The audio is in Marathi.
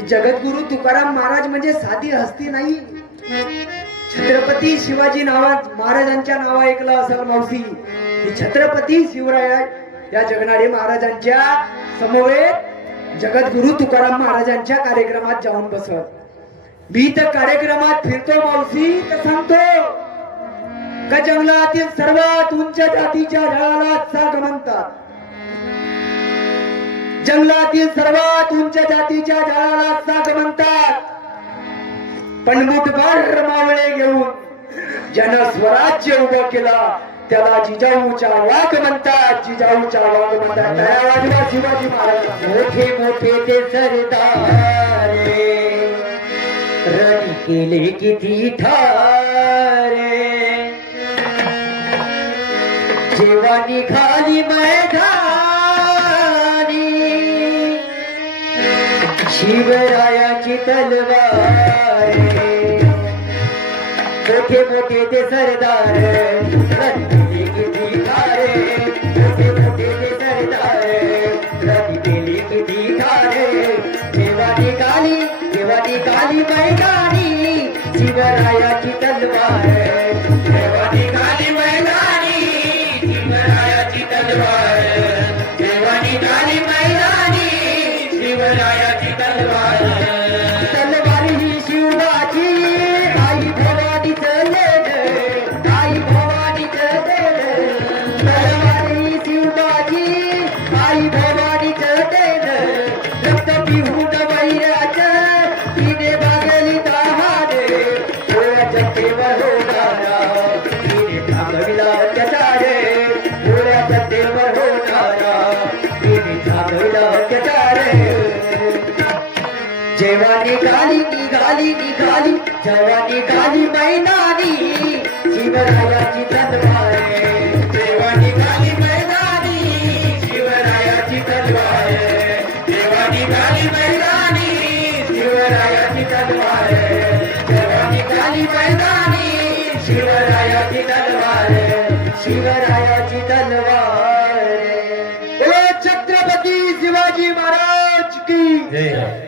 जगद्गुरु तुकाराम महाराज म्हणजे साधी हस्ती नाही. छत्रपती शिवाजी महाराजांच्या नावा ऐकलं असेल मावशी. ही छत्रपती शिवराय या जगनाडे महाराजांच्या समवेत जगद्गुरु तुकाराम महाराजांच्या कार्यक्रमात जाऊन बसत. मी तर कार्यक्रमात फिरतो मावशी तर सांगतो का जंगलातील सर्वात उंच जातीच्या झाडाला साग म्हणतात. जंगलातील सर्वात उंच जातीच्या झाडाला साग म्हणतात. पण मुठभर मावळे घेऊन जन स्वराज्य उभं केला त्याला जिजाऊचा वाघ म्हणतात. जिजाऊचा वाघ म्हणतात. दयावानवा शिवाजी महाराज. मोठे मोठे ते सरदार रण केले किती ठारे. जेव्हा निघाली मैदानी शिवरायाची तलवार. मोठे मोठे ते सरदार रण केले किती ठारे. मोठे मोठे ते सरदार रण केले किती ठारे. जेव्हा निघाली मैदानी शिवरायाची तलवार. जेव्हा निघाली मैदानी शिवरायाची तलवार. जेव्हा निघाली मैदानी शिवरायाची तलवार. तलवार ही शिवाची आई भवानीच लेण. आई भवानीच लेण. तलवार ही शिवाची आई भवानीच लेण. रक्त पिहून वैराचं तिने बागली तहाने. डोळ्याच्या तेवर होणारा तिने थांबविला अत्याचारे. डोळ्याच्या तेवर होणारा तिने थांबविला अत्याचारे. जेव्हा निघाली जेव्हा निघाली मैदानी शिवरायाची तलवार. जेव्हा निघाली मैदानी शिवरायाची तलवार. जेव्हा निघाली मैदानी शिवरायाची तलवार. जेव्हा निघाली मैदानी शिवरायाची तलवार. शिवरायाची तलवार. छत्रपती शिवाजी महाराज की जय.